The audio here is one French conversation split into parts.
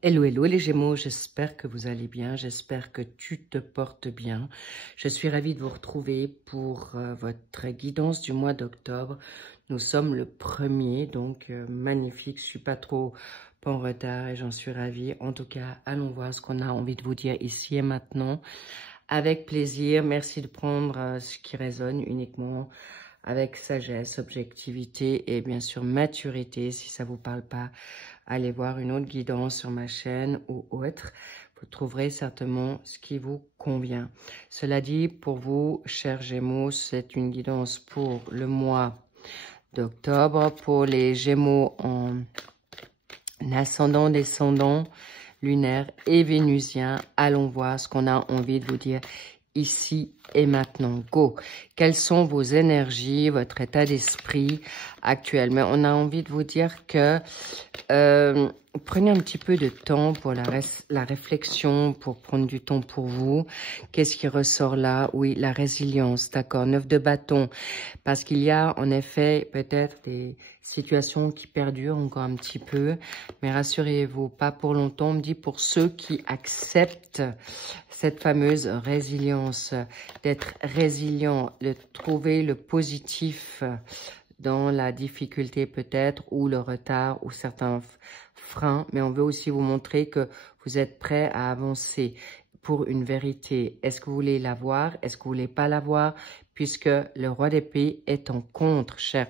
Hello, hello les Gémeaux, j'espère que vous allez bien, j'espère que tu te portes bien. Je suis ravie de vous retrouver pour votre guidance du mois d'octobre. Nous sommes le 1er, donc magnifique, je suis pas en retard et j'en suis ravie. En tout cas, allons voir ce qu'on a envie de vous dire ici et maintenant. Avec plaisir, merci de prendre ce qui résonne uniquement avec sagesse, objectivité et bien sûr maturité. Si ça vous parle pas, allez voir une autre guidance sur ma chaîne ou autre. Vous trouverez certainement ce qui vous convient. Cela dit, pour vous, chers Gémeaux, c'est une guidance pour le mois d'octobre. Pour les Gémeaux en ascendant, descendant, lunaire et vénusien, allons voir ce qu'on a envie de vous dire ici et maintenant. Go! Quelles sont vos énergies, votre état d'esprit actuellement? On a envie de vous dire que prenez un petit peu de temps pour la réflexion, pour prendre du temps pour vous. Qu'est-ce qui ressort là? Oui, la résilience, d'accord. 9 de bâton, parce qu'il y a en effet peut-être des situations qui perdurent encore un petit peu, mais rassurez-vous, pas pour longtemps. On me dit pour ceux qui acceptent cette fameuse résilience, d'être résilient, de trouver le positif dans la difficulté peut-être, ou le retard, ou certains freins, mais on veut aussi vous montrer que vous êtes prêt à avancer pour une vérité. Est-ce que vous voulez la voir? Est-ce que vous voulez pas la voir? Puisque le roi d'épée est en contre, cher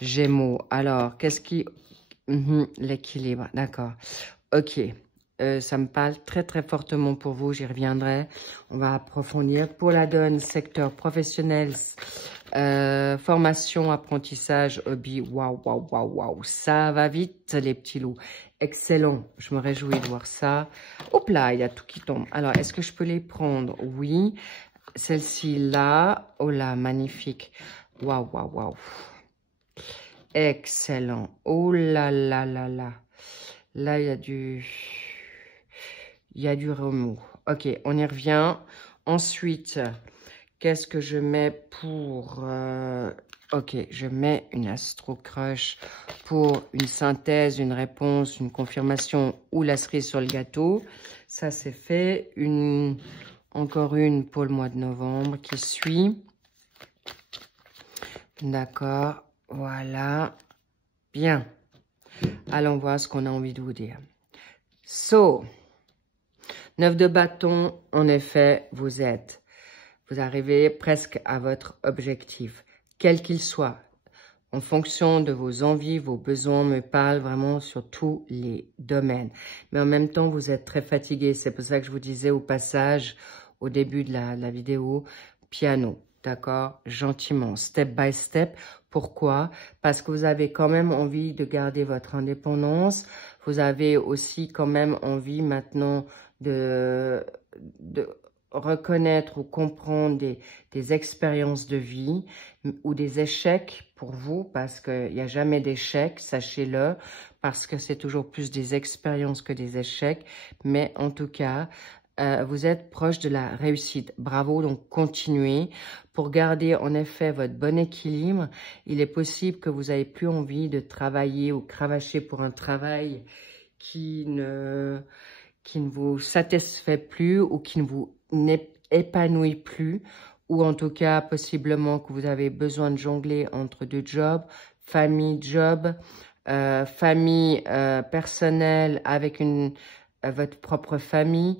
Gémeaux. Alors, qu'est-ce qui... l'équilibre, d'accord. Ok. Ça me parle très très fortement pour vous, j'y reviendrai. On va approfondir. Pour la donne, secteur professionnel, formation, apprentissage, hobby. Waouh, waouh, waouh, waouh. Ça va vite, les petits loups. Excellent. Je me réjouis de voir ça. Hop là, il y a tout qui tombe. Alors, est-ce que je peux les prendre? Oui. Celle-ci là. Oh là, magnifique. Waouh, waouh, waouh. Excellent. Oh là là là là. Là, il y a du remous. Ok, on y revient. Ensuite, qu'est-ce que je mets pour... ok, je mets une Astro Crush pour une synthèse, une réponse, une confirmation ou la cerise sur le gâteau. Ça, c'est fait. Encore une pour le mois de novembre qui suit. D'accord, voilà. Bien. Allons voir ce qu'on a envie de vous dire. So, 9 de bâton, en effet, vous arrivez presque à votre objectif, quel qu'il soit, en fonction de vos envies, vos besoins, me parle vraiment sur tous les domaines. Mais en même temps, vous êtes très fatigué. C'est pour ça que je vous disais au passage, au début de la vidéo, piano, d'accord? Gentiment, step by step. Pourquoi? Parce que vous avez quand même envie de garder votre indépendance. Vous avez aussi quand même envie maintenant de reconnaître ou comprendre des expériences de vie ou des échecs pour vous, parce qu'il n'y a jamais d'échecs, sachez-le, parce que c'est toujours plus des expériences que des échecs. Mais en tout cas, vous êtes proche de la réussite. Bravo, donc continuez. Pour garder en effet votre bon équilibre, il est possible que vous n'ayez plus envie de travailler ou cravacher pour un travail qui ne vous satisfait plus ou qui ne vous épanouit plus, ou en tout cas possiblement que vous avez besoin de jongler entre deux jobs, famille, job, famille personnelle avec votre propre famille.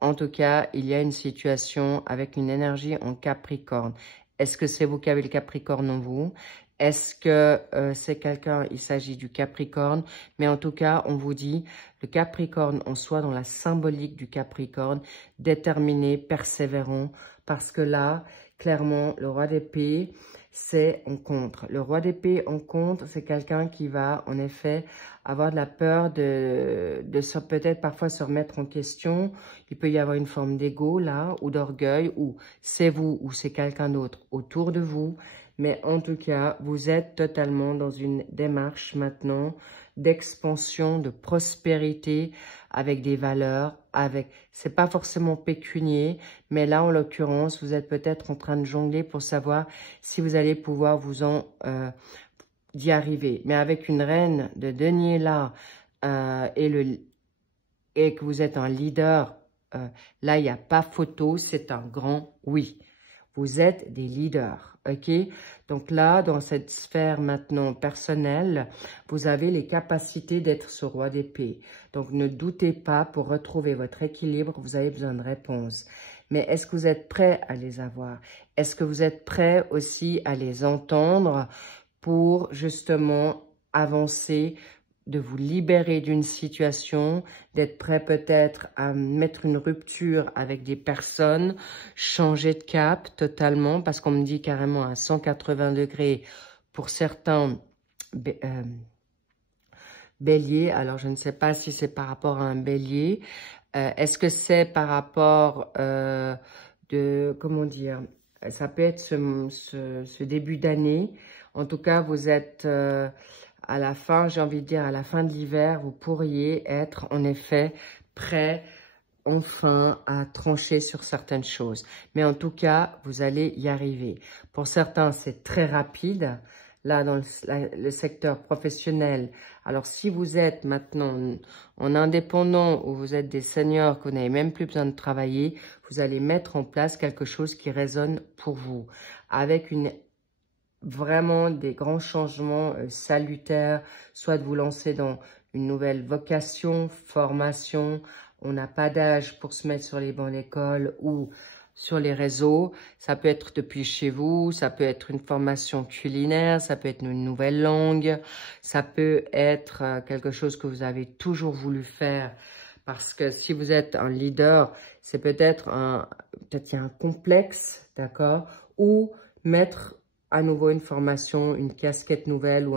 En tout cas, il y a une situation avec une énergie en Capricorne. Est-ce que c'est vous qui avez le Capricorne en vous? Est-ce que c'est quelqu'un, il s'agit du Capricorne? Mais en tout cas, on vous dit, le Capricorne en soi, dans la symbolique du Capricorne, déterminé, persévérant, parce que là, clairement, le roi d'épée, c'est en contre. Le roi d'épée en contre, c'est quelqu'un qui va, en effet, avoir de la peur de peut-être parfois se remettre en question. Il peut y avoir une forme d'ego, là, ou d'orgueil, ou c'est vous, ou c'est quelqu'un d'autre autour de vous. Mais en tout cas, vous êtes totalement dans une démarche maintenant d'expansion, de prospérité avec des valeurs, c'est pas forcément pécunier, mais là, en l'occurrence, vous êtes peut-être en train de jongler pour savoir si vous allez pouvoir d'y arriver. Mais avec une reine de denier là et et que vous êtes un leader, là, il n'y a pas photo, c'est un grand oui. Vous êtes des leaders, ok? Donc là, dans cette sphère maintenant personnelle, vous avez les capacités d'être ce roi d'épée. Donc ne doutez pas, pour retrouver votre équilibre, vous avez besoin de réponses. Mais est-ce que vous êtes prêt à les avoir? Est-ce que vous êtes prêt aussi à les entendre pour justement avancer, de vous libérer d'une situation, d'être prêt peut-être à mettre une rupture avec des personnes, changer de cap totalement, parce qu'on me dit carrément à 180 degrés pour certains béliers. Alors, je ne sais pas si c'est par rapport à un bélier. Est-ce que c'est par rapport comment dire, ça peut être ce début d'année. En tout cas, vous êtes à la fin, j'ai envie de dire, à la fin de l'hiver, vous pourriez être en effet prêt enfin à trancher sur certaines choses. Mais en tout cas, vous allez y arriver. Pour certains, c'est très rapide. Là, dans le secteur professionnel, alors si vous êtes maintenant en indépendant ou vous êtes des seniors que vous n'avez même plus besoin de travailler, vous allez mettre en place quelque chose qui résonne pour vous, avec vraiment des grands changements salutaires, soit de vous lancer dans une nouvelle vocation, formation. On n'a pas d'âge pour se mettre sur les bancs d'école ou sur les réseaux. Ça peut être depuis chez vous, ça peut être une formation culinaire, ça peut être une nouvelle langue, ça peut être quelque chose que vous avez toujours voulu faire. Parce que si vous êtes un leader, c'est peut-être il y a un complexe, d'accord, ou mettre à nouveau une formation, une casquette nouvelle ou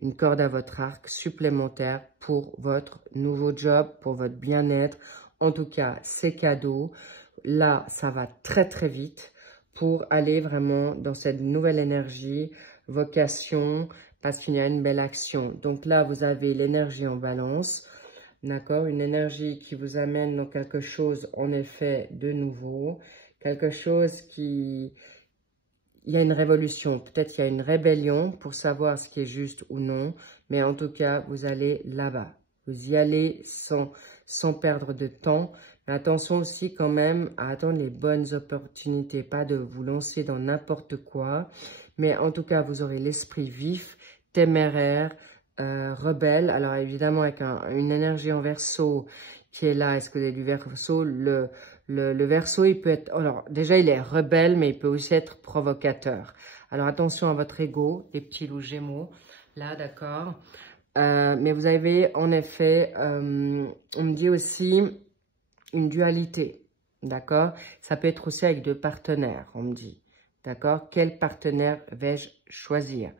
une corde à votre arc supplémentaire pour votre nouveau job, pour votre bien-être. En tout cas, c'est cadeau. Là, ça va très très vite pour aller vraiment dans cette nouvelle énergie, vocation, parce qu'il y a une belle action. Donc là, vous avez l'énergie en balance, d'accord? Une énergie qui vous amène dans quelque chose, en effet, de nouveau. Quelque chose qui... Il y a une révolution, peut-être qu'il y a une rébellion pour savoir ce qui est juste ou non, mais en tout cas, vous allez là-bas. Vous y allez sans perdre de temps. Mais attention aussi quand même à attendre les bonnes opportunités, pas de vous lancer dans n'importe quoi. Mais en tout cas, vous aurez l'esprit vif, téméraire, rebelle. Alors évidemment, avec une énergie en Verseau qui est là, est-ce que vous avez du Verseau? Le Verseau, il peut être... Alors, déjà, il est rebelle, mais il peut aussi être provocateur. Alors, attention à votre ego, les petits loups gémeaux. Là, d'accord. Mais vous avez, en effet, on me dit aussi une dualité. D'accord? Ça peut être aussi avec deux partenaires, on me dit. D'accord? Quel partenaire vais-je choisir?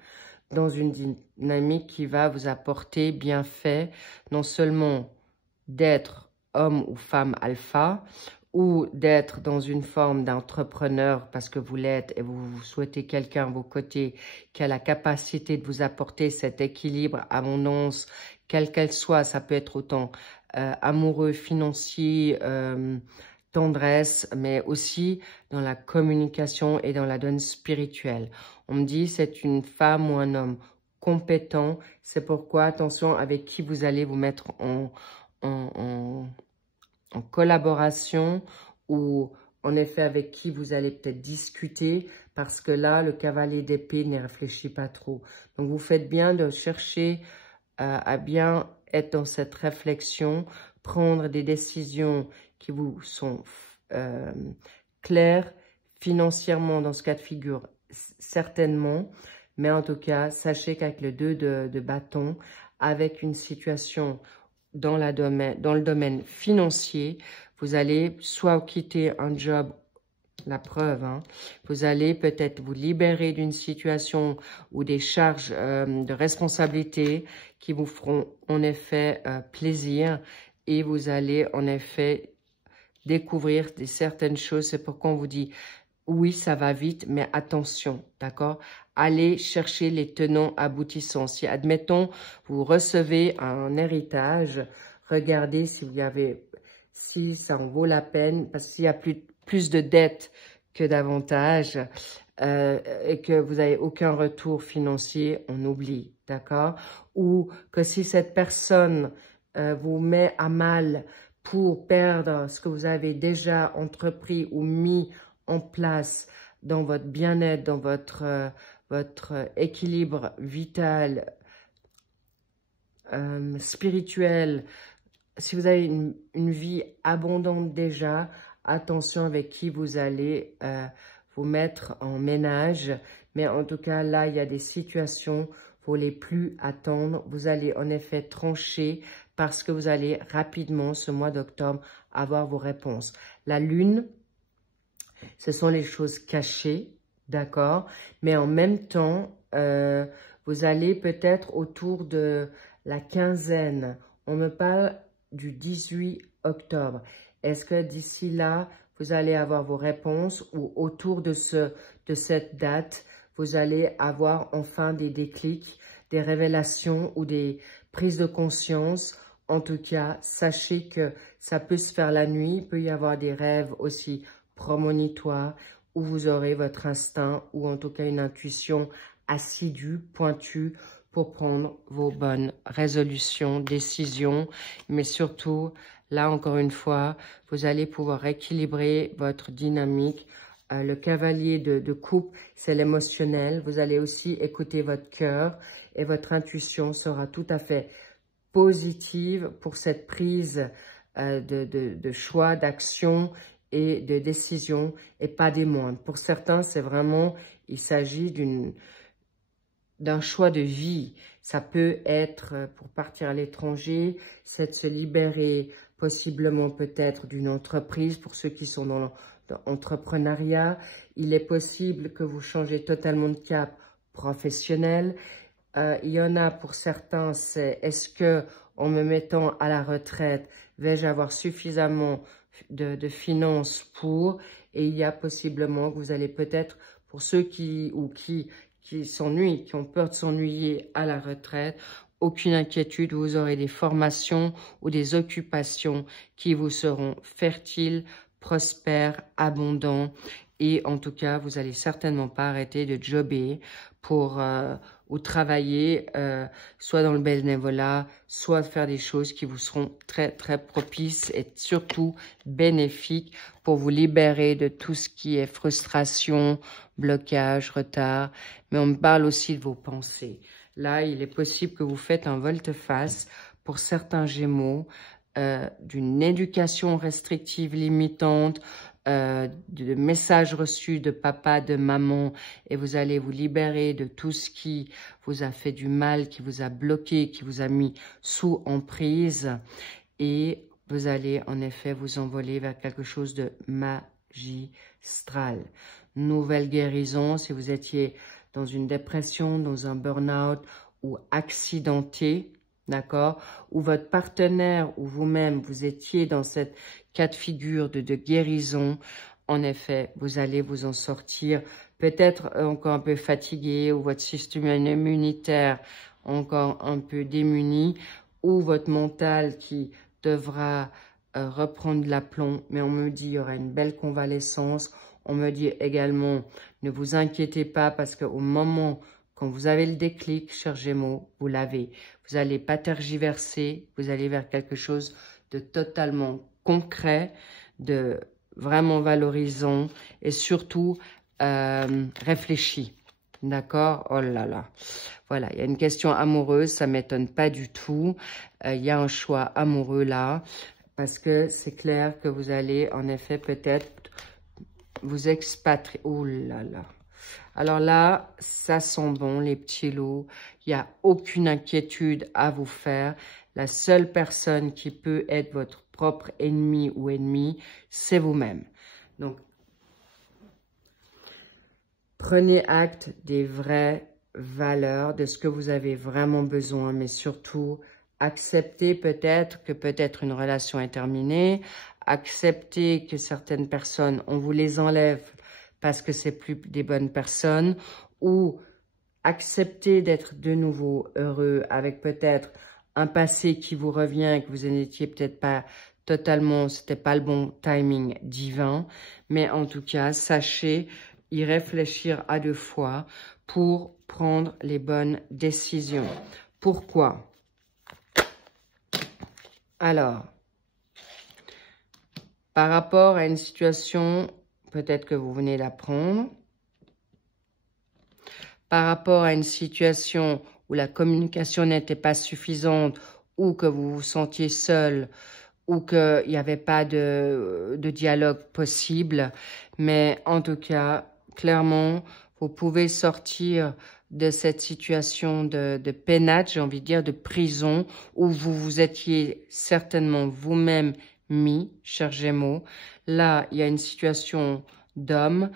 Dans une dynamique qui va vous apporter bienfait, non seulement d'être homme ou femme alpha, ou d'être dans une forme d'entrepreneur parce que vous l'êtes et vous souhaitez quelqu'un à vos côtés qui a la capacité de vous apporter cet équilibre, abondance, quelle qu'elle soit. Ça peut être autant amoureux, financier, tendresse, mais aussi dans la communication et dans la donne spirituelle. On me dit c'est une femme ou un homme compétent. C'est pourquoi attention avec qui vous allez vous mettre en collaboration ou en effet avec qui vous allez peut-être discuter parce que là, le cavalier d'épée n'y réfléchit pas trop. Donc, vous faites bien de chercher à bien être dans cette réflexion, prendre des décisions qui vous sont claires financièrement dans ce cas de figure, certainement. Mais en tout cas, sachez qu'avec le 2 de bâton, avec une situation dans le domaine financier, vous allez soit quitter un job, la preuve, hein, vous allez peut-être vous libérer d'une situation ou des charges de responsabilité qui vous feront en effet plaisir et vous allez en effet découvrir certaines choses. C'est pourquoi on vous dit oui, ça va vite, mais attention, d'accord? Allez chercher les tenants aboutissants. Si, admettons, vous recevez un héritage, regardez si ça en vaut la peine, parce qu'il y a plus de dettes que d'avantages et que vous n'avez aucun retour financier, on oublie, d'accord? Ou que si cette personne vous met à mal pour perdre ce que vous avez déjà entrepris ou mis en place dans votre bien-être, dans votre équilibre vital, spirituel. Si vous avez une vie abondante déjà, attention avec qui vous allez vous mettre en ménage. Mais en tout cas, là, il y a des situations, vous ne voulez plus attendre. Vous allez en effet trancher parce que vous allez rapidement, ce mois d'octobre, avoir vos réponses. La lune, ce sont les choses cachées, d'accord? Mais en même temps, vous allez peut-être autour de la quinzaine. On me parle du 18 octobre. Est-ce que d'ici là, vous allez avoir vos réponses ou autour de cette date, vous allez avoir enfin des déclics, des révélations ou des prises de conscience? En tout cas, sachez que ça peut se faire la nuit. Il peut y avoir des rêves aussi prémonitoires où vous aurez votre instinct ou en tout cas une intuition assidue, pointue pour prendre vos bonnes résolutions, décisions. Mais surtout, là encore une fois, vous allez pouvoir équilibrer votre dynamique. Le cavalier de coupe, c'est l'émotionnel. Vous allez aussi écouter votre cœur et votre intuition sera tout à fait positive pour cette prise de choix, d'action et de décision et pas des moindres. Pour certains, c'est vraiment, il s'agit d'un choix de vie. Ça peut être pour partir à l'étranger, c'est de se libérer possiblement peut-être d'une entreprise pour ceux qui sont dans l'entrepreneuriat. Il est possible que vous changez totalement de cap professionnel. Il y en a pour certains, c'est est-ce que en me mettant à la retraite, vais-je avoir suffisamment de finances pour? Et il y a possiblement que vous allez peut-être, pour ceux qui s'ennuient, qui ont peur de s'ennuyer à la retraite, aucune inquiétude, vous aurez des formations ou des occupations qui vous seront fertiles, prospères, abondants. Et en tout cas, vous allez certainement pas arrêter de jobber pour ou travailler, soit dans le bénévolat, soit faire des choses qui vous seront très, très propices et surtout bénéfiques pour vous libérer de tout ce qui est frustration, blocage, retard. Mais on me parle aussi de vos pensées. Là, il est possible que vous faites un volte-face pour certains Gémeaux, d'une éducation restrictive limitante, de messages reçus de papa, de maman, et vous allez vous libérer de tout ce qui vous a fait du mal, qui vous a bloqué, qui vous a mis sous emprise, et vous allez en effet vous envoler vers quelque chose de magistral. Nouvelle guérison, si vous étiez dans une dépression, dans un burn-out ou accidenté, d'accord, ou votre partenaire ou vous-même, vous étiez dans cette cas de figure de guérison, en effet, vous allez vous en sortir, peut-être encore un peu fatigué, ou votre système immunitaire encore un peu démuni, ou votre mental qui devra reprendre l'aplomb, mais on me dit il y aura une belle convalescence. On me dit également, ne vous inquiétez pas parce qu'au moment quand vous avez le déclic, cher Gémeaux, vous l'avez. Vous n'allez pas tergiverser, vous allez vers quelque chose de totalement concret, de vraiment valorisant et surtout réfléchi. D'accord? Oh là là. Voilà, il y a une question amoureuse, ça ne m'étonne pas du tout. Il y a un choix amoureux là parce que c'est clair que vous allez en effet peut-être vous expatrier. Oh là là. Alors là, ça sent bon, les petits loups. Il n'y a aucune inquiétude à vous faire. La seule personne qui peut être votre propre ennemi ou ennemie, c'est vous-même. Donc, prenez acte des vraies valeurs, de ce que vous avez vraiment besoin, mais surtout, acceptez peut-être que une relation est terminée, acceptez que certaines personnes, on vous les enlève parce que c'est plus des bonnes personnes, ou acceptez d'être de nouveau heureux avec peut-être un passé qui vous revient, que vous n'étiez peut-être pas totalement, c'était pas le bon timing divin, mais en tout cas, sachez y réfléchir à 2 fois pour prendre les bonnes décisions. Pourquoi? Alors, par rapport à une situation, peut-être que vous venez d'apprendre, par rapport à une situation où la communication n'était pas suffisante ou que vous vous sentiez seul ou qu'il n'y avait pas de dialogue possible, mais en tout cas, clairement, vous pouvez sortir de cette situation de pénate, j'ai envie de dire, de prison, où vous vous étiez certainement vous-même mis, cher Gémeaux. Là, il y a une situation d'homme.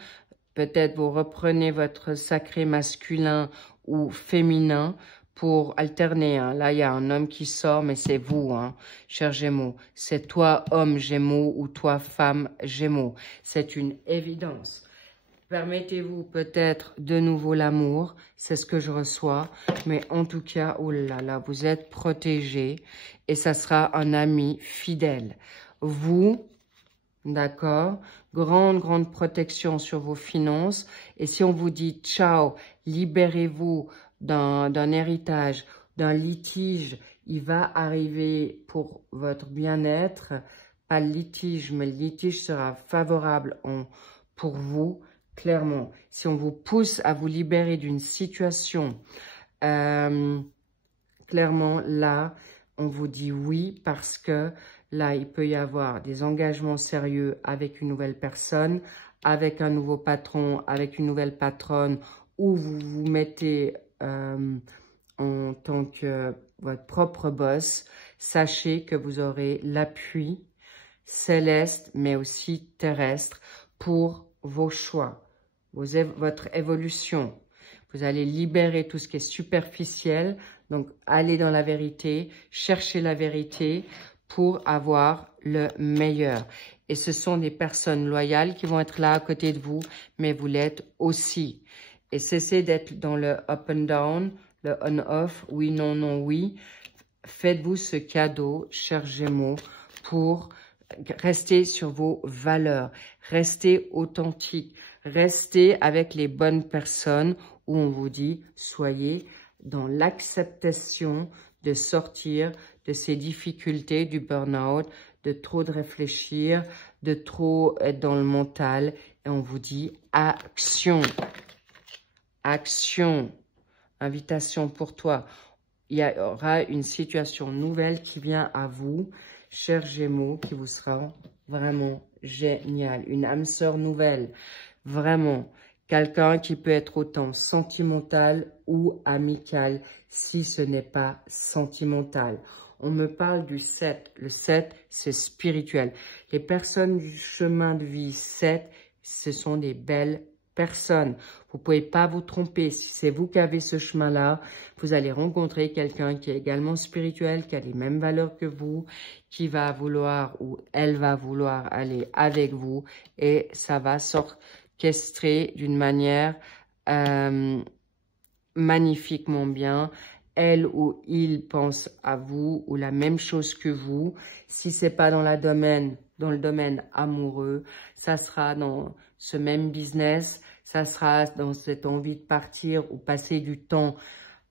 Peut-être vous reprenez votre sacré masculin ou féminin pour alterner. Hein. Là, il y a un homme qui sort, mais c'est vous, hein, cher Gémeaux. C'est toi, homme Gémeaux, ou toi, femme Gémeaux. C'est une évidence. Permettez-vous peut-être de nouveau l'amour, c'est ce que je reçois, mais en tout cas, oh là là, vous êtes protégé et ça sera un ami fidèle. Vous, d'accord, grande protection sur vos finances et si on vous dit ciao, libérez-vous d'un héritage, d'un litige, il va arriver pour votre bien-être, pas le litige, mais le litige sera favorable pour vous. Clairement, si on vous pousse à vous libérer d'une situation, clairement, là, on vous dit oui parce que là, il peut y avoir des engagements sérieux avec une nouvelle personne, avec un nouveau patron, avec une nouvelle patronne, ou vous vous mettez en tant que votre propre boss. Sachez que vous aurez l'appui céleste, mais aussi terrestre pour vos choix. Votre évolution. Vous allez libérer tout ce qui est superficiel. Donc, allez dans la vérité, cherchez la vérité pour avoir le meilleur. Et ce sont des personnes loyales qui vont être là à côté de vous, mais vous l'êtes aussi. Et cessez d'être dans le up and down, le on-off, oui, non, non, oui. Faites-vous ce cadeau, chers Gémeaux, pour rester sur vos valeurs, rester authentique, rester avec les bonnes personnes où on vous dit soyez dans l'acceptation de sortir de ces difficultés du burn-out, de trop de réfléchir, de trop être dans le mental et on vous dit action, action, invitation pour toi. Il y aura une situation nouvelle qui vient à vous, chers Gémeaux, qui vous sera vraiment génial. Une âme sœur nouvelle, vraiment. Quelqu'un qui peut être autant sentimental ou amical si ce n'est pas sentimental. On me parle du 7. Le 7, c'est spirituel. Les personnes du chemin de vie 7, ce sont des belles personnes. Vous ne pouvez pas vous tromper. Si c'est vous qui avez ce chemin-là, vous allez rencontrer quelqu'un qui est également spirituel, qui a les mêmes valeurs que vous, qui va vouloir ou elle va vouloir aller avec vous et ça va s'orchestrer d'une manière magnifiquement bien. Elle ou il pense à vous ou la même chose que vous. Si c'est pas dans le domaine amoureux, ça sera dans ce même business, ça sera dans cette envie de partir ou passer du temps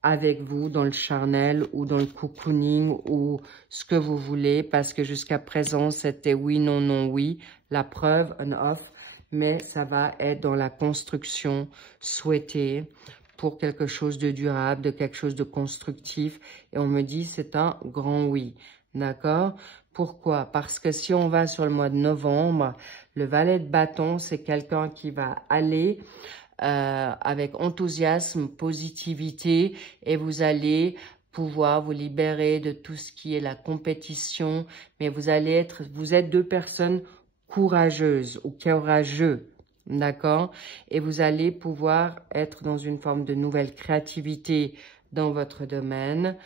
avec vous dans le charnel ou dans le cocooning ou ce que vous voulez parce que jusqu'à présent c'était oui, non, non, oui, la preuve, on off, mais ça va être dans la construction souhaitée pour quelque chose de durable, de quelque chose de constructif et on me dit c'est un grand oui, d'accord? Pourquoi? Parce que si on va sur le mois de novembre, le valet de bâton, c'est quelqu'un qui va aller avec enthousiasme, positivité et vous allez pouvoir vous libérer de tout ce qui est la compétition, mais vous êtes deux personnes courageuses ou courageux, d'accord? Et vous allez pouvoir être dans une forme de nouvelle créativité dans votre domaine,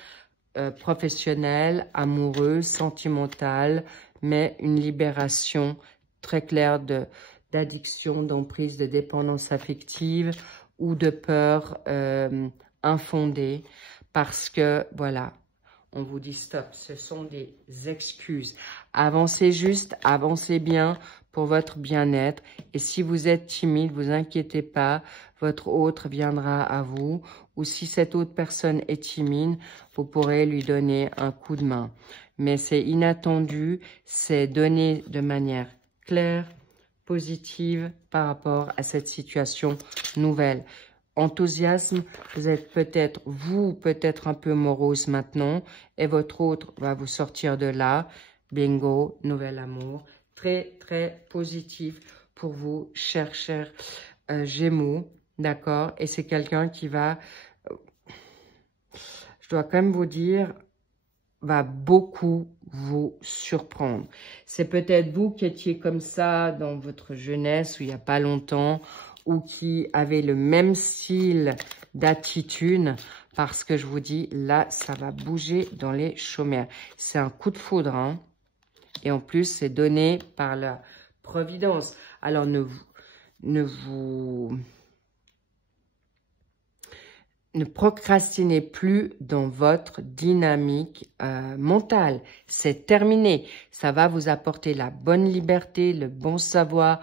professionnel, amoureux, sentimental, mais une libération très claire d'addiction, d'emprise, de dépendance affective ou de peur infondée parce que, voilà, on vous dit stop, ce sont des excuses. Avancez juste, avancez bien pour votre bien-être et si vous êtes timide, vous inquiétez pas, votre autre viendra à vous ou si cette autre personne est timide, vous pourrez lui donner un coup de main. mais c'est inattendu, c'est donné de manière claire, positive par rapport à cette situation nouvelle. Enthousiasme, vous êtes peut-être, peut-être un peu morose maintenant, et votre autre va vous sortir de là. Bingo, nouvel amour. Très, très positif pour vous, chers Gémeaux, d'accord? Et c'est quelqu'un qui va, je dois quand même vous dire, va beaucoup vous surprendre. C'est peut-être vous qui étiez comme ça dans votre jeunesse ou il n'y a pas longtemps ou qui avez le même style d'attitude parce que je vous dis, là, ça va bouger dans les chaumières. C'est un coup de foudre, hein? Et en plus, c'est donné par la Providence. Alors, ne procrastinez plus dans votre dynamique mentale. C'est terminé. Ça va vous apporter la bonne liberté, le bon savoir.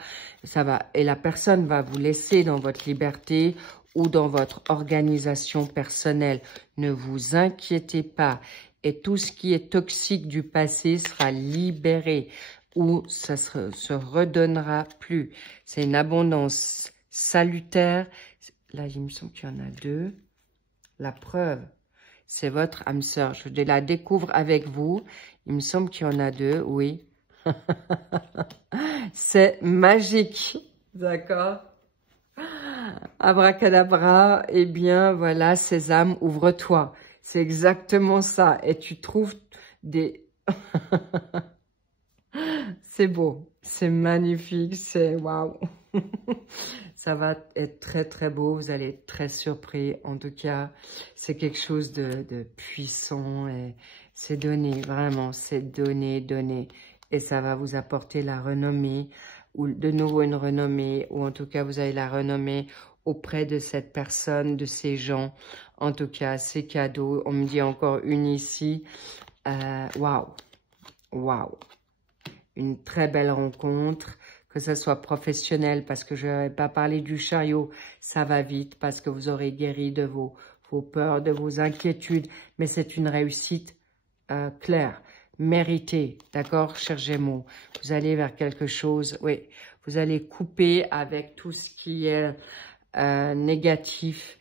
Et la personne va vous laisser dans votre liberté ou dans votre organisation personnelle. Ne vous inquiétez pas. Et tout ce qui est toxique du passé sera libéré ou ça se redonnera plus. C'est une abondance salutaire. Là, il me semble qu'il y en a deux. La preuve, c'est votre âme sœur. Je la découvre avec vous. Il me semble qu'il y en a deux, oui. C'est magique, d'accord? Abracadabra, eh bien, voilà, Sésame, ouvre-toi. C'est exactement ça. Et tu trouves des... C'est beau, c'est magnifique, c'est waouh. Ça va être très, très beau. Vous allez être très surpris. En tout cas, c'est quelque chose de puissant et c'est donné, vraiment, c'est donné. Et ça va vous apporter la renommée ou de nouveau une renommée ou en tout cas, vous avez la renommée auprès de cette personne, de ces gens. En tout cas, c'est cadeau. On me dit encore une ici. Waouh, waouh. Une très belle rencontre, que ce soit professionnel, parce que je n'avais pas parlé du chariot, ça va vite, parce que vous aurez guéri de vos peurs, de vos inquiétudes, mais c'est une réussite claire, méritée, d'accord, chers Gémeaux? Vous allez vers quelque chose, oui, vous allez couper avec tout ce qui est négatif,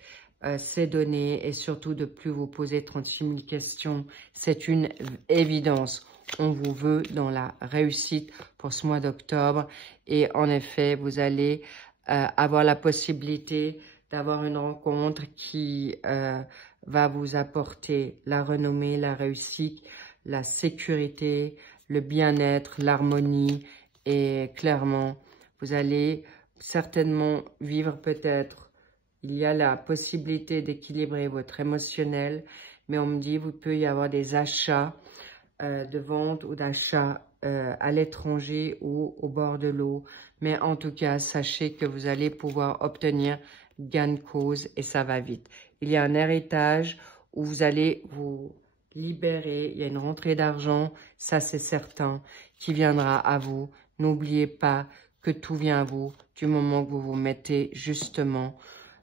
c'est donné, et surtout de plus vous poser 36 000 questions, c'est une évidence. On vous veut dans la réussite pour ce mois d'octobre. Et en effet, vous allez avoir la possibilité d'avoir une rencontre qui va vous apporter la renommée, la réussite, la sécurité, le bien-être, l'harmonie. Et clairement, vous allez certainement vivre peut-être, il y a la possibilité d'équilibrer votre émotionnel, mais on me dit, vous pouvez y avoir des achats, de vente ou d'achat à l'étranger ou au bord de l'eau. Mais en tout cas, sachez que vous allez pouvoir obtenir gain de cause et ça va vite. Il y a un héritage où vous allez vous libérer. Il y a une rentrée d'argent, ça c'est certain, qui viendra à vous. N'oubliez pas que tout vient à vous du moment que vous vous mettez justement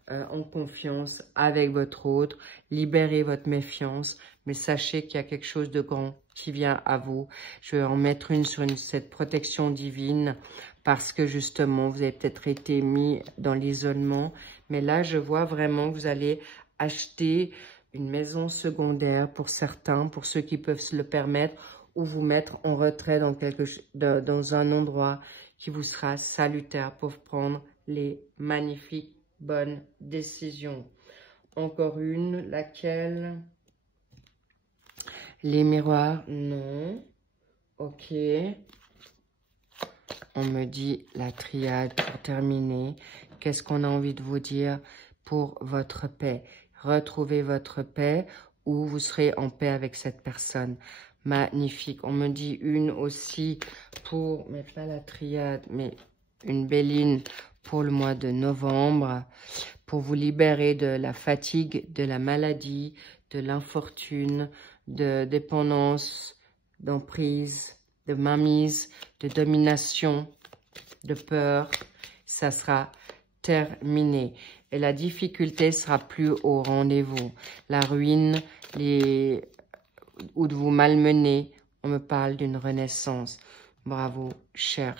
en confiance avec votre autre. Libérez votre méfiance, mais sachez qu'il y a quelque chose de grand qui vient à vous. Je vais en mettre une sur cette protection divine parce que justement, vous avez peut-être été mis dans l'isolement. Mais là, je vois vraiment que vous allez acheter une maison secondaire pour certains, pour ceux qui peuvent se le permettre, ou vous mettre en retrait dans un endroit qui vous sera salutaire pour prendre les magnifiques bonnes décisions. Encore une, laquelle? Les miroirs, non. Ok. On me dit la triade pour terminer. Qu'est-ce qu'on a envie de vous dire pour votre paix? Retrouvez votre paix ou vous serez en paix avec cette personne. Magnifique. On me dit une aussi pour, mais pas la triade, mais une béline pour le mois de novembre, pour vous libérer de la fatigue, de la maladie, de l'infortune, de dépendance, d'emprise, de mainmise, de domination, de peur. Ça sera terminé. Et la difficulté sera plus au rendez-vous. La ruine, ou de vous malmener, On me parle d'une renaissance. Bravo, cher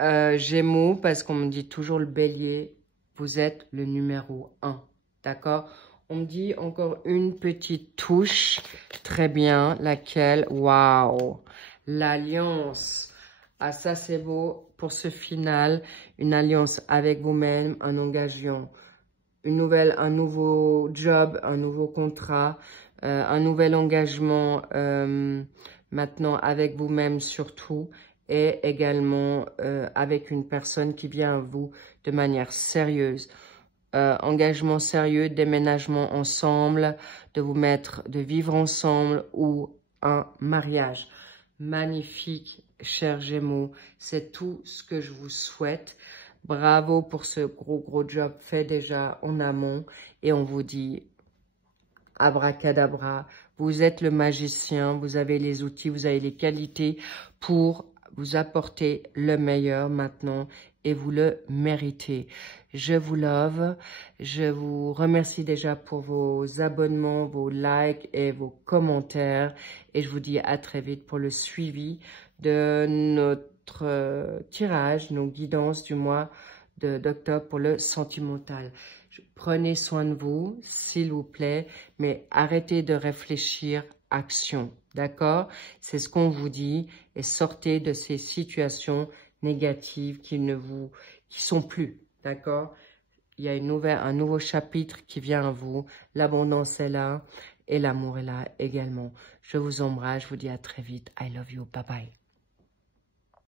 Gémeaux, parce qu'on me dit toujours le bélier, vous êtes le numéro 1, d'accord? On me dit encore une petite touche, très bien, laquelle? Waouh! L'alliance. Ah, ça c'est beau pour ce final, une alliance avec vous-même, un engagement, un nouveau job, un nouveau contrat, un nouvel engagement maintenant avec vous-même surtout, et également avec une personne qui vient à vous de manière sérieuse. Engagement sérieux, déménagement ensemble, de vivre ensemble ou un mariage. Magnifique, chers Gémeaux, c'est tout ce que je vous souhaite. Bravo pour ce gros job fait déjà en amont et on vous dit abracadabra, vous êtes le magicien, vous avez les outils, vous avez les qualités pour vous apporter le meilleur maintenant et vous le méritez. Je vous love, je vous remercie déjà pour vos abonnements, vos likes et vos commentaires et je vous dis à très vite pour le suivi de notre tirage, nos guidances du mois d'octobre pour le sentimental. Prenez soin de vous, s'il vous plaît, mais arrêtez de réfléchir, action, d'accord? C'est ce qu'on vous dit et sortez de ces situations négatives qui sont plus, d'accord? Il y a un nouveau chapitre qui vient à vous, l'abondance est là et l'amour est là également. Je vous embrasse, je vous dis à très vite. I love you, bye bye.